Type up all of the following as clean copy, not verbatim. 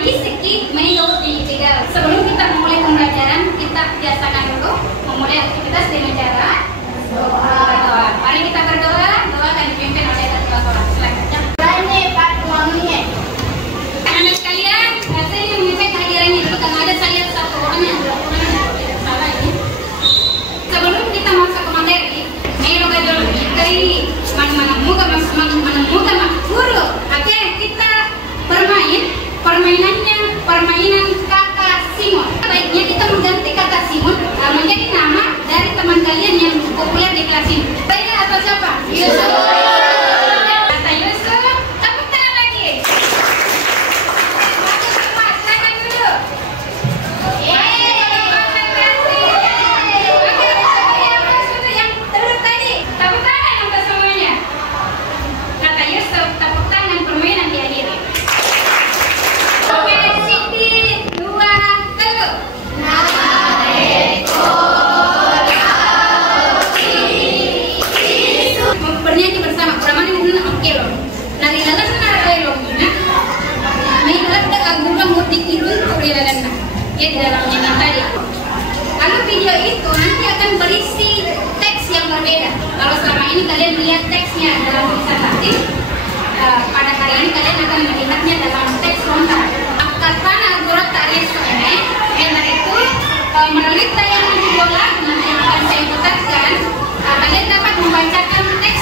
Siki menurut di tiga. Sebelum kita memulai pembelajaran, kita biasakan dulu memulai aktivitas dengan cara berdoa. Mari kita berdoa, doa akan dipimpin oleh ketua sholat. Silakan. Anak sekalian, saya ingin mengecek kehadirannya dulu karena ada saya satu orang yang tidak salah ini. Sebelum kita masuk ke materi, menuju dulu dari mana muka guru. Oke, kita permainan kata Simon. Baiknya kita mengganti kata Simon menjadi nama dari teman kalian yang populer di kelas ini. Saya atau siapa? Yusuf. Kata Yusuf. Tepuk tangan lagi. Bagus semua. Silakan dulu. Yang terus tadi. Tepuk tangan untuk semuanya. Kata Yusuf. Tepuk tangan permainan diakhiri. Oke, Siti, 2, 1. Bernyanyi bersama, kurang mana oke loh. Nari lalan nari loh, main lalan tak gurang mudik irun kuliah lalan. Ya di dalam nyanyi tadi. Kalau video itu nanti akan berisi teks yang berbeda. Kalau selama ini kalian melihat teksnya dalam tulisan Latin, pada hari ini kalian akan melihatnya dalam teks frontal. Katana Al-Quran Ta'rif ini, yang itu melalui tayangan video lagu nanti yang akan saya putarkan, kalian dapat membacakan teks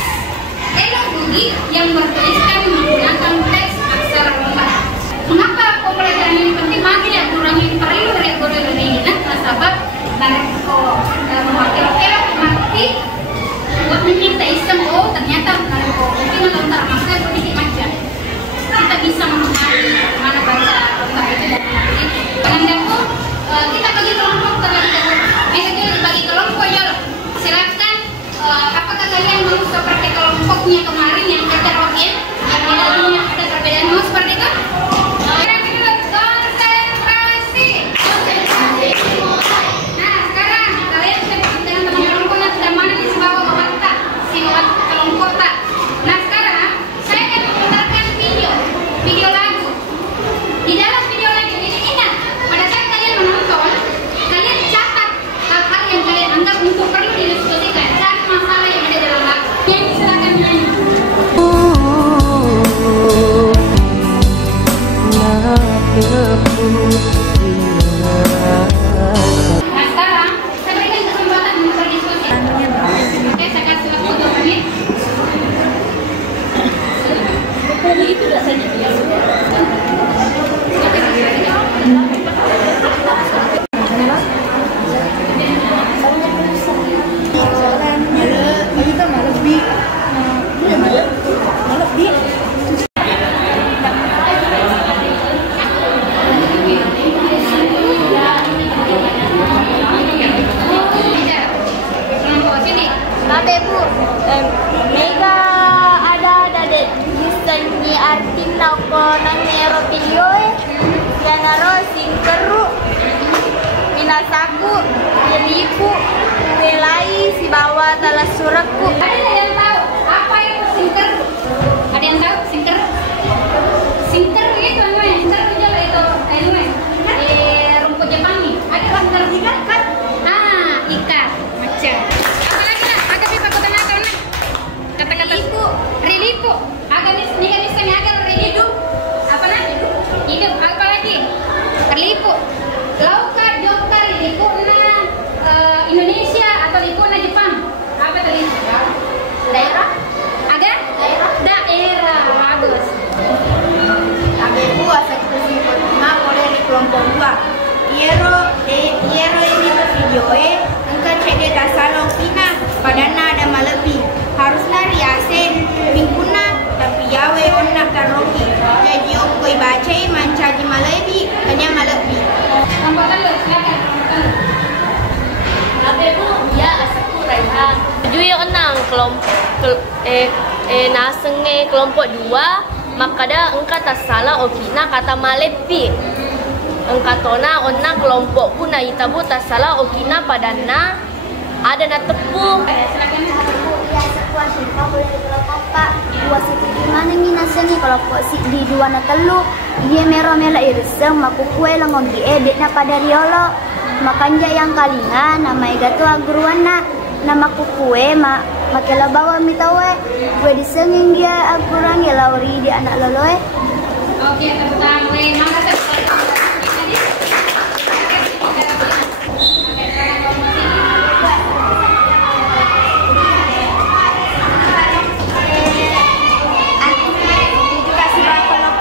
Elok Budi yang bertuliskan menggunakan teks aksara Roman. Mengapa pembelajaran ini penting? Maka ya kurang perlu guru ini, nah sebab mereka mewakili elok mati buat kita iseng ternyata mungkin menonton maka itu macam kita bisa memahami mana baca kita bagi kelompok terlebih dahulu. Mereka dibagi kelompok ya loh. Silakan, apakah kalian mau seperti kelompoknya kemarin yang heterogen, yang ada perbedaan mau seperti itu? Konsentrasi. Nah sekarang kalian seperti dengan teman kelompoknya sudah mana di bawah watak, si watak kelompok tak. Nah sekarang saya akan memutarkan video lagu. Di dalam video lagu ini ingat, pada saat kalian menonton, kalian catat hal-hal yang kalian anggap untuk perlu didiskusikan, cari masalah yang ada dalam lagu. Yang silakan nyanyi. Nah sekarang saya berikan kesempatan untuk berdiskusi. Oke, saya kasih waktu 2 menit. Itu tidak saja. Saku, jeliku, welai, si bawa talas suratku. Ada yang tahu apa itu singker? Ada yang tahu singker? Singker itu namanya. Singker itu rumput Jepang nih. Ada singker ikan kan? Ikan macam. Apa lagi lah? Agak bisa kau tanya karena kata-kata riliku. Agak bisa hidup. Apa namanya? Hidup. Apa lagi? Riliku. Laukar, jokar, likuna Indonesia atau likuna Jepang. Apa tadi? Daerah? Ada? Daerah. Bagus. Abeku asal kesimpulan oleh di kelompok 2. Iero ini videoe engkau cedek tasalo kina padana ada malebi haruslah riasen mingkuna tapi yawe onna karoki jadi okoi bace mancaji malebi kanya malebi. Kelompok lu, silakan. Abeku ya asku raiha. Juyo enang kelompok nasenge kelompok 2 makada engka tak salah okina kata malepi. Engka tona onna kelompok pun na itabu tak salah okina padana ada na tepu. Silakan. ya sekuat siapa boleh kelompok pak. Dua situ gimana nih nasanya kalau kok si di dua na telu. Iya mera iriseng maku kue longogi edit na pada riolo. Makanja yang kalingan nama ega tu agruana. Nama kue makela bawa mitawe. Kue disenging dia agurang ya lauri di anak loloe. Oke, tepuk tangan. Makasih.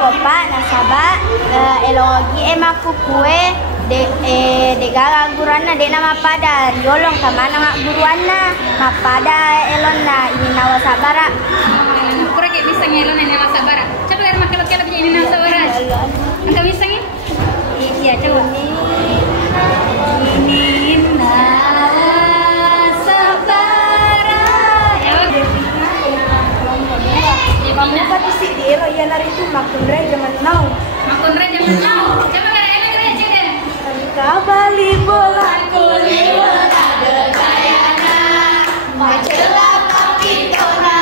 Pak nasaba elogi emaku kue de gala gurana de nama pada riolong kamana ngak guruana mapada elona ini nawa sabara Kurang kayak bisa ngelon ini nawa sabara. Coba lihat makin lebih lebih ini nawa sabara. Enggak bisa nih? Iya coba. Ini nawa sabara. kamu pati si dero ya lari itu makunre zaman now Makunre zaman now. Coba kalian aja deh. Kabali bola Kuliwa ada kayana Macela kapitona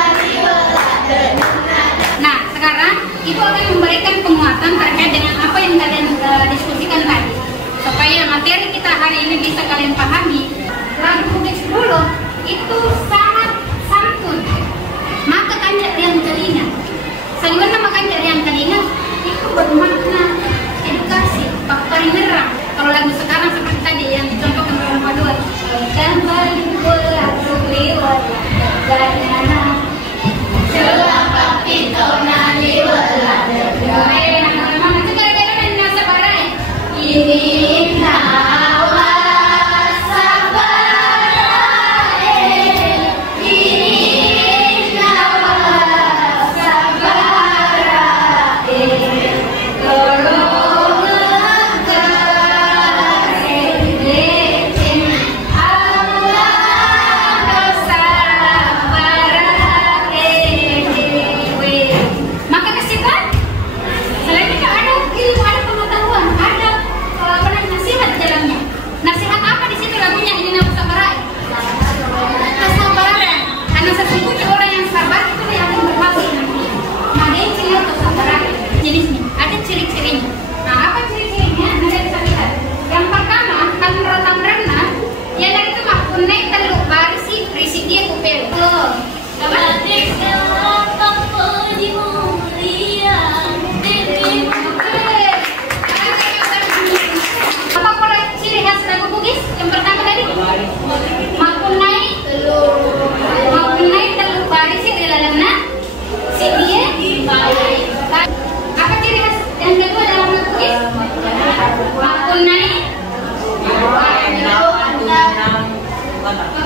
Nah, sekarang Ibu akan memberikan penguatan terkait dengan apa yang kalian diskusikan tadi supaya materi kita hari ini bisa kalian pahami. Lagu Bugis dulu itu sangat santun. Maka kanjak yang telinga. Saliwan nama kanjak yang telinga itu bermakna edukasi, paling merah. Kalau lagu sekarang seperti tadi yang dicontohkan oleh Pak Dua, kembali bola lewat gayana, celaka pitona lewat nah, itu gara-gara dari nasa barai. Ini nawa sabarae, ini nawa sabarae,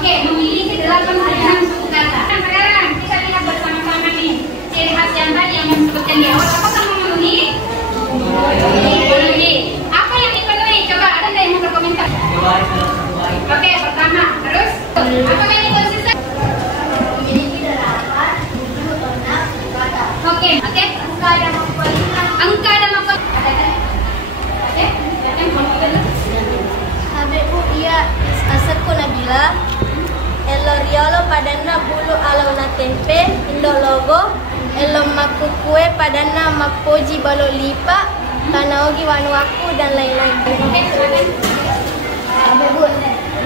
Oke, memiliki 8 suku kata. Sekarang kita lihat bersama-sama nih ciri khas yang tadi yang disebutkan di awal. Apakah memenuhi? Memenuhi. Apa yang dipenuhi? Coba ada nggak yang mau berkomentar? Oke, pertama. Terus, apakah ini konsisten? Oke. Angka dan makna. Oke. Habisku iya asapku Nabila. Elo riolo padana bulu alona tempe indologo. Elo maku kue padana mapoji balok lipa. Tanaogi wanuaku dan lain-lain. Oke, silakan. Bu,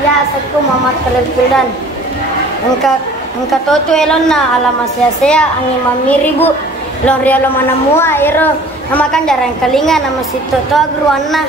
ya asapku Muhammad Khalil Fildan. Engka toto elona alama sea angin mamiri bu. Lon riolo mana mua ero nama kan jarang kelinga nama si toto agruana.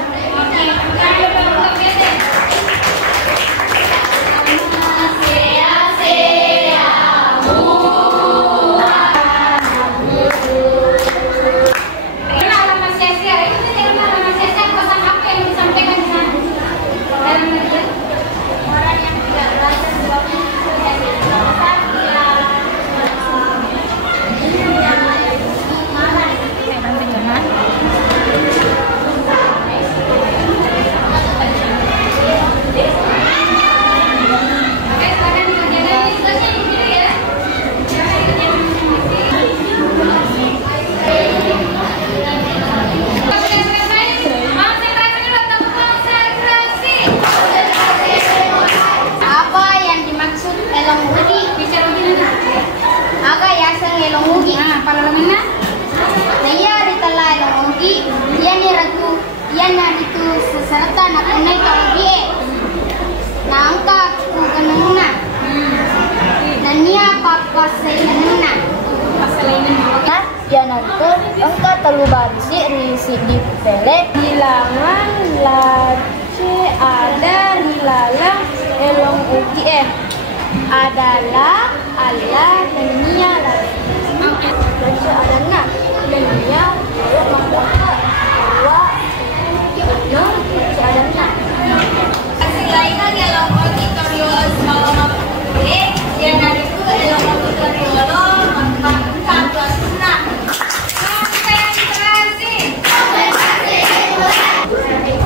paseina. Nah, yana itu engka telu barisi risi di pele hilangan lace ada rilalang elong ugi adalah Allah dunia lace ada nak dunia elong mangkaka dua no ada nak Kasilaingan elong ugi toriolo sama pule yana itu elong ugi toriolo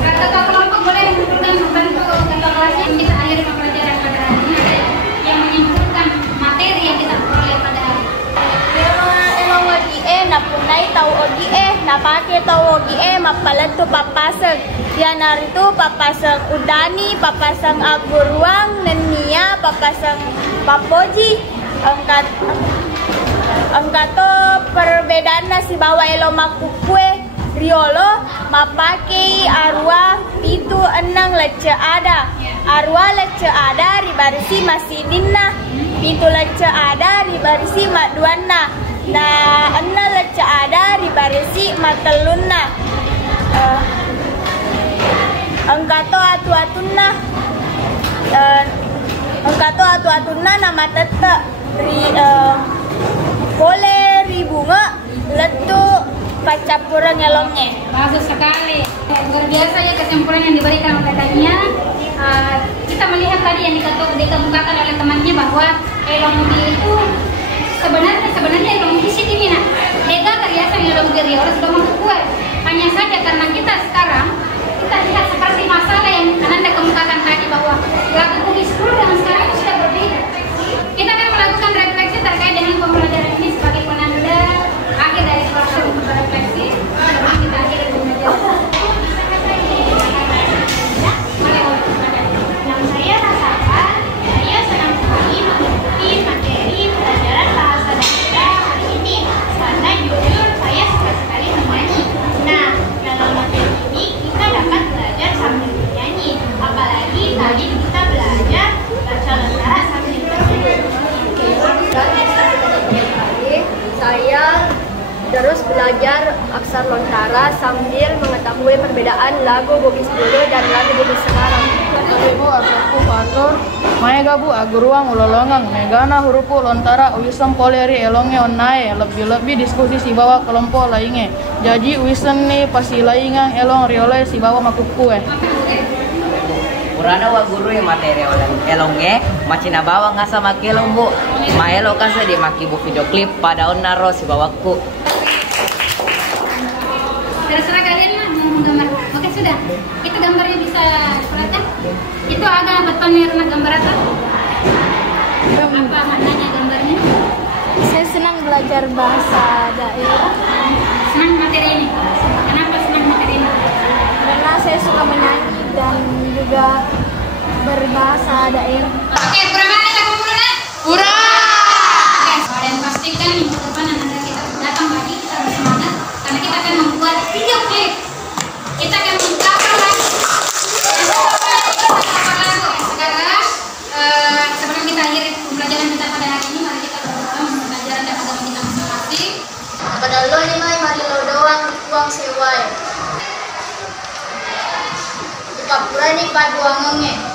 Kakak kelompok boleh mengumpulkan membantu kakak kelasnya yang kita akhiri pembelajaran pada hari ini yang menyimpulkan materi yang kita peroleh pada hari ini. elong ugi napunai tau ugi napake tau ugi mapalat tu papasang yana itu papasang udani papasang aguruang nenia papasang papoji angkato perbedaan si bawa elo makukue riolo mapake arwah itu enang lece ada arwah lece ada ribarisi masih dinna itu lece ada ribarisi maduanna nah enna lece ada ribarisi matelunna angkato atu-atunna angkato atu-atunna nama tete boleh ribunga letu pacapuran elongnya. Bagus sekali. Luar biasa ya kesimpulan yang diberikan oleh Tania. Kita melihat tadi yang dikemukakan oleh temannya bahwa elong itu sebenarnya elong di sini mina. Lega terbiasa elong di orang sudah mengkue. Hanya saja karena kita sekarang kita lihat seperti masalah yang Ananda kemukakan tadi bahwa lagu Bugis dulu dengan sekarang itu sudah berbeda. Kita akan melakukan refleksi terkait dengan pembelajaran ini sebagai penanda akhir dari proses refleksi. Sebelum kita akhiri pembelajaran. Yang saya rasakan, saya senang sekali mengikuti materi pelajaran bahasa daerah hari ini karena jujur saya suka sekali menyanyi. Nah, dalam materi ini kita dapat belajar sambil bernyanyi. Apalagi tadi kita belajar baca lentera sambil bernyanyi. Saya terus belajar aksar lontara sambil mengetahui perbedaan lagu Bugis dulu dan lagu Bugis sekarang. Ibu asaku fatur, maega bu aguruang ulolongang, megana hurupu lontara uisem poleri elonge onae, lebih-lebih diskusi si bawa kelompok lainnya. Jadi uisen nih pasti laingang elong riole si bawa makukue. Urana wa guru yang materi elongnya macina bawa ngasa maki elong bu maelo kasa di maki bu video klip pada onaro si bawaku Terserah kalian lah mau menggambar. Oke sudah. Itu gambarnya bisa perhatikan. Itu ada betonnya gambar apa? Apa maknanya gambarnya? Saya senang belajar bahasa daerah Senang materi ini. Kenapa senang materi ini? karena saya suka menyanyi dan juga berbahasa daerah. Oke, kurang mana kita kumpulnya? Kurang. Oke, dan pastikan minggu depan Anda kita datang lagi, kita bersemangat karena kita akan membuat video klip. Kita akan mengcover lagu. Sekarang sebelum kita akhiri pembelajaran kita pada hari ini, mari kita berdoa pembelajaran dan agama kita masing-masing. Pada lo limai mari lo doang uang sewai. Kapura ni paduangonge.